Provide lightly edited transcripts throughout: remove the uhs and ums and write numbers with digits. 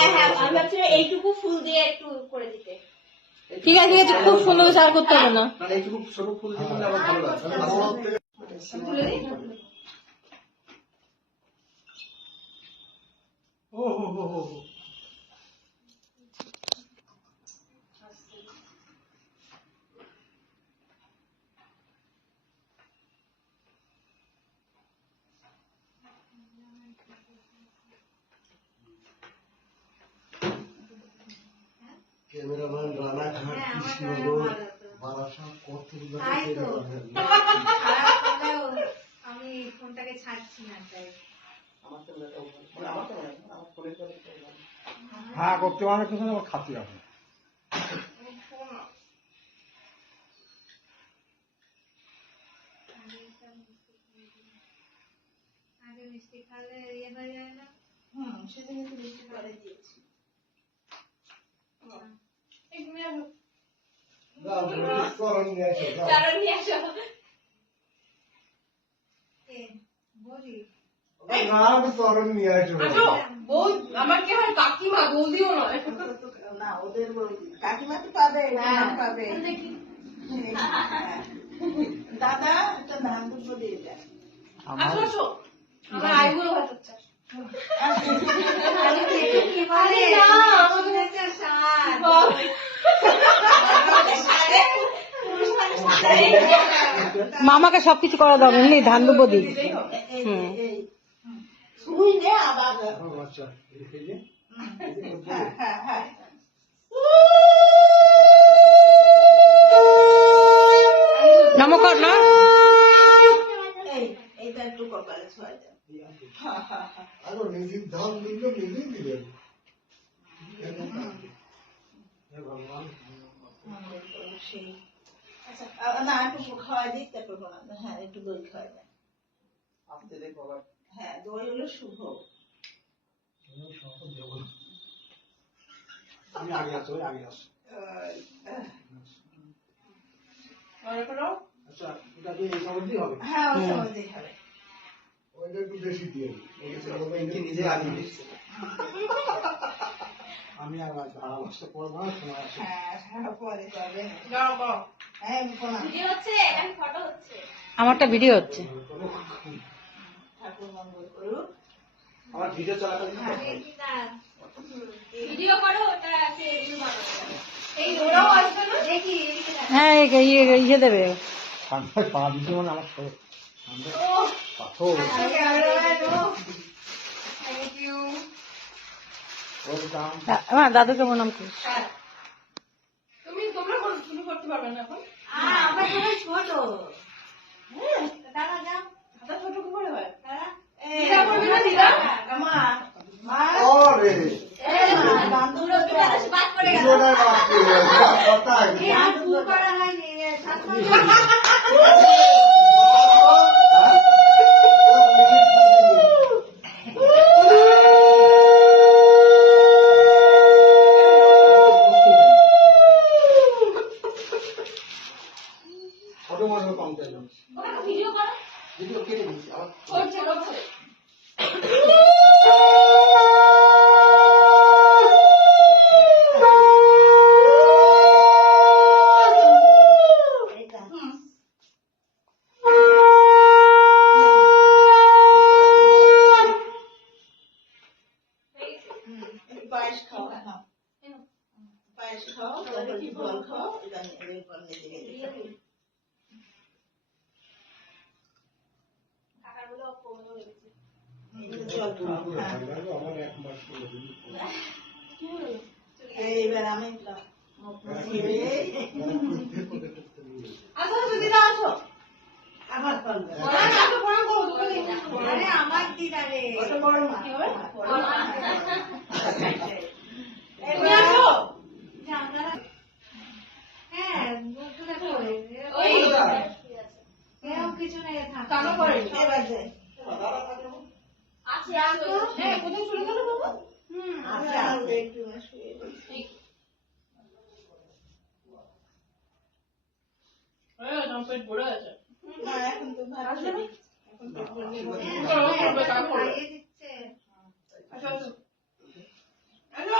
হ্যাঁ হ্যাঁ আমি ভাবছিলাম এইটুকু ফুল দিয়ে একটু করে দিতে। ঠিক আছে ঠিক আছে, খুব সুন্দর আর করতে হবে না। মানে এইটুকু ছোট ফুল দিয়ে দিলে আমার ভালো লাগে। ও হো হো হো হো। ক্যামেরাম্যান রানাঘাট কৃষ্ণনগর বারাসাত কত আমি ফোনটাকে ছাড়ছি না তাই। হ্যাঁ করতে অনেক কিছু আবার খাতি হবে। আগে মিষ্টি খালে ইয়ে হয়ে যায় না? সেটা কিন্তু মিষ্টি করে দিয়েছি। করণ নিয়ে আসো কারণ নিয়ে আসো। বলি রাম করণ নিয়ে আসো বউ আমার কি হয় কাকিমা, বৌদিও নয়। না ওদের কাকিমা তো পাবে পাবে দাদা একটা ধান দুটো দিয়ে দেয় আসো আমার আইগুলো ভাত হচ্ছে। মামাকে সবকিছু করা দাও, এমনি ধান দেবো দি। শুই নে আবার আচ্ছা এই যে হ্যাঁ নমকর না এইটা একটু কপালে ছোঁয়া যায় আরো নিজের ধান দিলে নিজেই দিলেন সেই আচ্ছা না একটু খাওয়াই দিই তারপর বানাবো। হ্যাঁ একটু দই খাওয়াই দেয়। হ্যাঁ দই হলো শুভ। আমি আগে আসো আগে আসো। আচ্ছা এটা কি এই সময় হবে? হ্যাঁ ওই সময় দিয়ে হবে। ওইটা একটু বেশি দিয়ে নিজে আগে দিচ্ছি। আমি আর ভালোবাসতে পারবো না তোমার আছে। হ্যাঁ পরে যাবে যাও বাবা, হ্যাঁ কোন ভিডিও হচ্ছে এখন ফটো হচ্ছে। আমারটা ভিডিও হচ্ছে। ঠাকুর মঙ্গল করুক। আমার ভিডিও চলাকালীন ভিডিও করো ওটা আছে রিভিউ করো। এই ওরাও আসবে না দেখি এদিকে দেখো। হ্যাঁ ইয়ে দেবে। ঠান্ডায় পা দিতে মানে আমার শরীর ঠান্ডা পাথর। Thank you. ওয়েলকাম। আমার দাদুকে প্রণাম করি। তোমরা শুরু করতে পারবে না এখন? আমরা সবাই ছোট। দাদা যাও। দাদা ছোট কি করে হয়? দাদা দিদা করবে না দিদা? মা মা আরে বান্ধবীরা বাদ করে গেল। ভিডিওটা বাদ দিয়ে গেছে কথা আর ভুল করা হয়নি শাসন ছোট মানুষ কম চাই না। ওটা ভিডিও করো। ভিডিও কেটে দিচ্ছি আবার। করছে। পায়েস খাও পায়েস খাও তারপর জল খাও এটা এরপর নিজে গেলে কাকার বলে অপমান লেগেছে। জল খাও হ্যাঁ আমার এক মাস করে দিন এইবার আমি মুখ মুছিয়ে আসো দিদা আসো। আবার করবে আসো প্রণাম করো দোকানে। আরে আমার দিদা রে কত বড় মা কি হবে? বড় মা তুমি আসো। যাও দাদা। হ্যাঁ মুখটা করে ওই এরকম কিছু নেই থাক। কানো করে। এবার যাই আছে আসো। হ্যাঁ কোথায় চলে গেল বাবা? আচ্ছা আচ্ছা একটু শুয়ে বলছি পেট ভরে আছে। না এখন তো ভাত খাবি। এখন তো খাইয়ে দিচ্ছে। আসো আসো। আসো।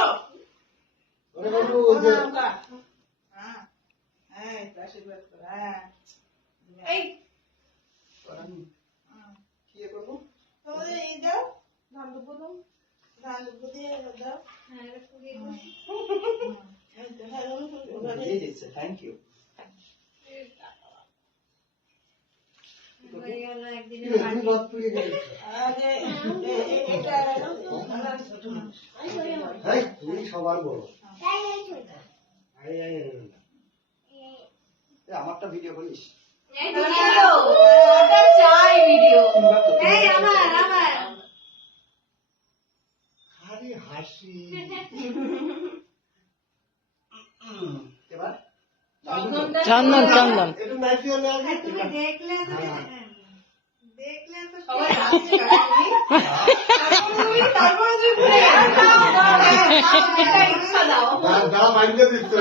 হ্যাঁ, এবার ফুলিয়ে দিই। দিয়ে দিচ্ছে, থ্যাংক ইউ। হয়ে গেল একদিনের তুমি party। বাদ পুড়িয়ে গেলে হ্যাঁ তুমি সবার বড় আমারটা ভিডিও করিস? এই ভিডিও ওটা চাই ভিডিও এই আমার আরে হাসি এবার চন্দন একটু নাইটি হলে আগে হ্যাঁ, তুমি দেখলে তো দেখলে তো সবাই আসছে তুমি তারপরে যে ভুলে এটা ইচ্ছা দাও দাঁড়া বাইরে দিচ্ছে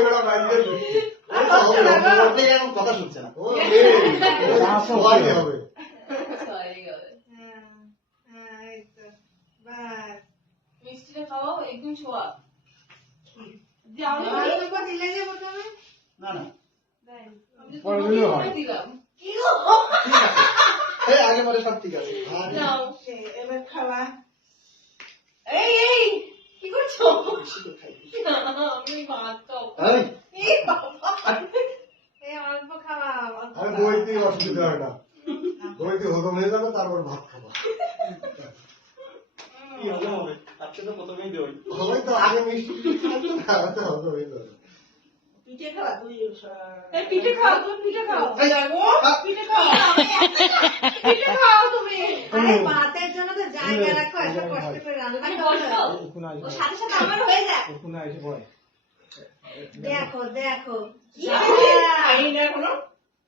এবার বাইরে দিচ্ছে এখন কথা শুনছে না। ও সবাই হবে সরি গো হ্যাঁ, এই তো বাস মিষ্টিটা খাওয়াও একদম ছোঁয়া যাও আমার তো কত দিলে যে প্রথমে না না, আমি পরে দিলেও হয়। দিলাম কি গো? ঠিক আছে। এই আগে পরে সব ঠিক আছে। আরে নাও এবার খাওয়া এই কি করছো বেশি করে খাই। আমি ভাত খাও এই, এই বাবা এই অল্প খাওয়া অল্প আরে খাওয়া। বই দিয়ে অসুবিধা হয় না বই দিয়ে হজম হয়ে যাবে তারপর ভাত খাবো কি হজম হবে? আজকে তো প্রথমেই দই। সবাই তো আগে মিষ্টি খাইতো না তো হজম হয়ে যাবে পিঠে খাওয়া তুই এই পিঠে খাও তুমি পিঠে খাও এই, যাবো আ, পিঠে খাও পিঠে খাও তুমি আরে ভাতের জন্য তো জায়গা রাখো এত কষ্ট করে রান্না আমি করো। বসো ওখানে ও আসে সাথে সাথে আমার হয়ে যায় ওখানে এসে পড়ে। দেখো দেখো কি খাই না এখনো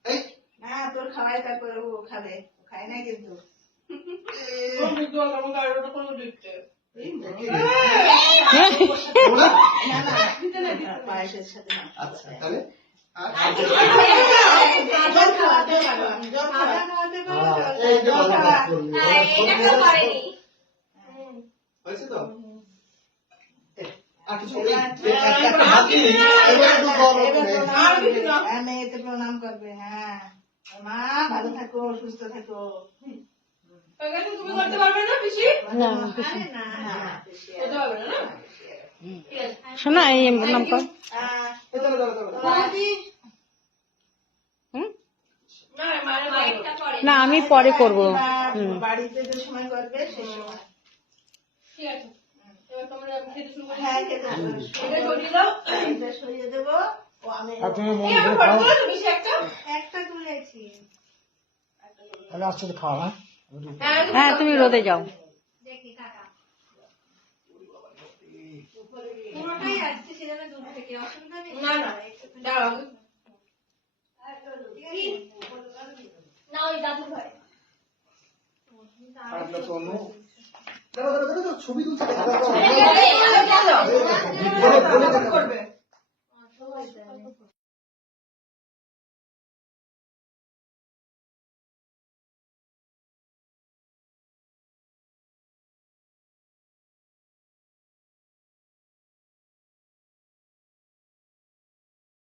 এই, না তোর খাওয়াই তারপরে ও খাবে ও খায় নাই কিন্তু ও বুঝতে পারলাম আমার গাড়িটা কোনো দিচ্ছে তোমরা? না না পায়েসের সাথে না আচ্ছা, তাহলে? আর? জল খাওয়া জল খাওয়া জল খাওয়া খাওয়া খাওয়াতে পারো এই যে ভালো কাজ করলি এটা কেউ করেনি হয়েছে তো? এই, আর কিছু এবার- একটা হাত দিলি। এবার একটু বড় এবার করে। প্রণাম করবে। হ্যাঁ, মেয়েতে প্রণাম করবে হ্যাঁ মা ভালো থাকো সুস্থ থাকো কাকাশি তুমি করতে পারবে না পিসি আরে না করতে পারবে না না ঠিক আছে শোনা এই নাম কর এই, চলো, চলো, চলো। না মানে মাইকটা করে না আমি পরে করব। বাড়িতে যে সময় করবে সে সময় ঠিক আছে এবার তোমরা খেতে শুরু করো হ্যাঁ খেতে এটা সরিয়ে দাও এটা সরিয়ে দেবো ও আমি আর তুমি মন এই করে আমার খাও ফটো তুমি একটা একটা তুলেছি তাহলে আস্তে আস্তে খাও হ্যাঁ হ্যাঁ তুমি রোদে যাও। দেখি টাকা পুরোটাই আসছে সেজন্য দূর থেকে অসুবিধা নেই না না দাঁড়াও ঠিক আছে না ওই দাদু ঘরে আর একটা তো অন্য। দাঁড়াও, দাঁড়াও, দাঁড়াও, ছবি তুলছে। করবে অল্প হয়েছে।